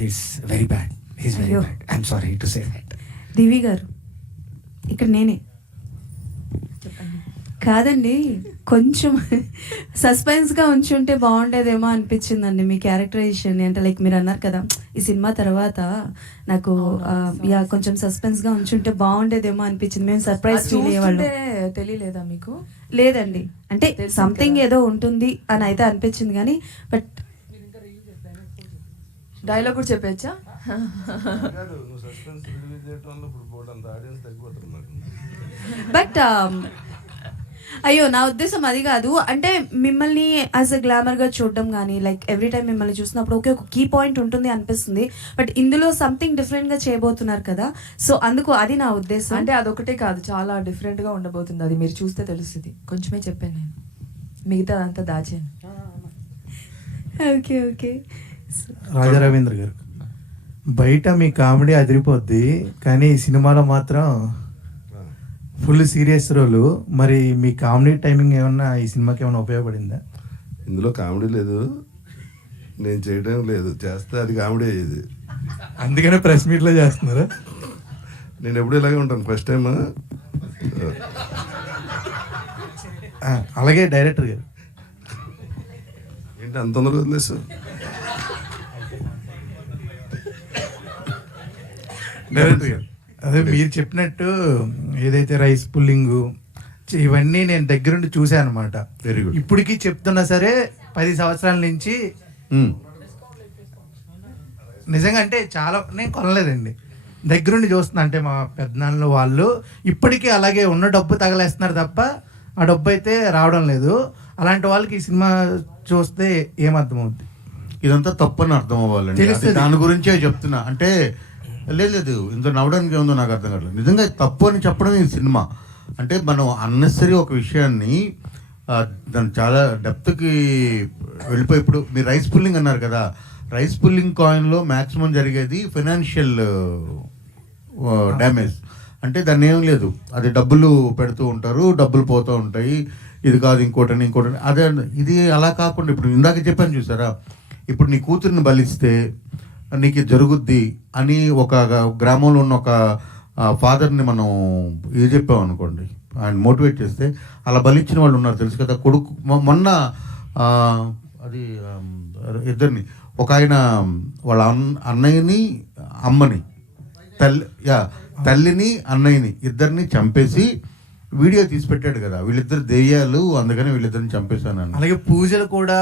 He's very bad. He's very అయ్యో. Bad. I'm sorry to say that. దివి గారు ఇక్కడ నేనే కాదండి, కొంచెం సస్పెన్స్గా ఉంచుంటే బాగుండేదేమో అనిపించిందండి మీ క్యారెక్టరైజేషన్. అంటే లైక్ మీరు అన్నారు కదా ఈ సినిమా తర్వాత నాకు యా కొంచెం సస్పెన్స్గా ఉంచుంటే బాగుండేదేమో అనిపించింది. మేము సర్ప్రైజ్ ఫీల్ అయ్యేవాళ్ళం. తెలియలేదా మీకు? లేదండి, అంటే తెలుసు సంథింగ్ కదా. ఏదో ఉంటుంది అని అయితే అనిపించింది కానీ బట్ డైలాగ్ కూడా చెప్పచ్చా? బట్ అయ్యో నా ఉద్దేశం అది కాదు. అంటే మిమ్మల్ని యాజ్ అ గ్లామర్గా చూడడం కానీ లైక్ ఎవ్రీ టైం మిమ్మల్ని చూసినప్పుడు ఒకే ఒక కీ పాయింట్ ఉంటుంది అనిపిస్తుంది. బట్ ఇందులో సంథింగ్ డిఫరెంట్గా చేయబోతున్నారు కదా, సో అందుకు అది నా ఉద్దేశం. అంటే అదొకటే కాదు, చాలా డిఫరెంట్గా ఉండబోతుంది. అది మీరు చూస్తే తెలుస్తుంది. కొంచెమే చెప్పాను నేను, మిగతా అంతా దాచాను. Okay okay. రాజా రవీంద్ర గారు, బయట మీ కామెడీ అదిరిపోద్ది కానీ ఈ సినిమాలో మాత్రం ఫుల్ సీరియస్ రోలు. మరి మీ కామెడీ టైమింగ్ ఏమన్నా ఈ సినిమాకి ఏమైనా ఉపయోగపడిందా? ఇందులో కామెడీ లేదు, నేను చేయడం లేదు, చేస్తే అది కామెడీ అయ్యేది. అందుకనే ప్రెస్ మీట్లో చేస్తున్నారా? నేను ఎప్పుడు ఇలాగే ఉంటాను. ఫస్ట్ టైం అలాగే డైరెక్టర్ గారు ఏంటి అంత తొందరగా వదిలేసు? డైరెక్టర్ గారు అదే మీరు చెప్పినట్టు ఏదైతే రైస్ పుల్లింగ్ ఇవన్నీ నేను దగ్గరుండి చూశాను అనమాట. Very good. ఇప్పటికీ చెప్తున్నా సరే 10 సంవత్సరాల నుంచి నిజంగా అంటే చాలా నేను కొనలేదండి, దగ్గరుండి చూస్తున్నా. అంటే మా పెద్దనాన్నలు వాళ్ళు ఇప్పటికీ అలాగే ఉన్న డబ్బు తగలేస్తున్నారు తప్ప ఆ డబ్బు అయితే రావడం లేదు. అలాంటి వాళ్ళకి ఈ సినిమా చూస్తే ఏమర్థమవుద్ది? ఇదంతా తప్పని అర్థం అవ్వాలండి. తెలుస్తుంది. దాని గురించే చెప్తున్నా. అంటే లేదు ఇంత నవ్వడానికి ఏముందో నాకు అర్థం కావట్లేదు. నిజంగా తప్పు అని చెప్పడం ఈ సినిమా. అంటే మనం అన్నెసరీ ఒక విషయాన్ని దాన్ని చాలా డెప్త్కి వెళ్ళిపోయి, ఇప్పుడు మీరు రైస్ పుల్లింగ్ అన్నారు కదా, రైస్ పుల్లింగ్ కాయిన్లో మ్యాక్సిమం జరిగేది ఫైనాన్షియల్ డ్యామేజ్. అంటే దాన్ని ఏం లేదు, అది డబ్బులు పెడుతూ ఉంటారు, డబ్బులు పోతూ ఉంటాయి, ఇది కాదు ఇంకోటని ఇంకోటని. అదే ఇది అలా కాకుండా ఇప్పుడు ఇందాక చెప్పాను చూసారా, ఇప్పుడు నీ కూతుర్ని బలిస్తే నీకు జరుగుద్ది అని ఒక గ్రామంలో ఉన్న ఒక ఫాదర్ని మనం ఇది చెప్పామనుకోండి, ఆయన మోటివేట్ చేస్తే అలా బలిచ్చిన వాళ్ళు ఉన్నారు తెలుసు కదా. కొడుకు మొన్న అది ఇద్దరిని, ఒక ఆయన వాళ్ళ అన్నయ్యని అమ్మని తల్లిని అన్నయ్యని ఇద్దరిని చంపేసి వీడియో తీసి పెట్టాడు కదా. వీళ్ళిద్దరు దెయ్యాలు, అందుకని వీళ్ళిద్దరిని చంపేశాను. అలాగే పూజలు కూడా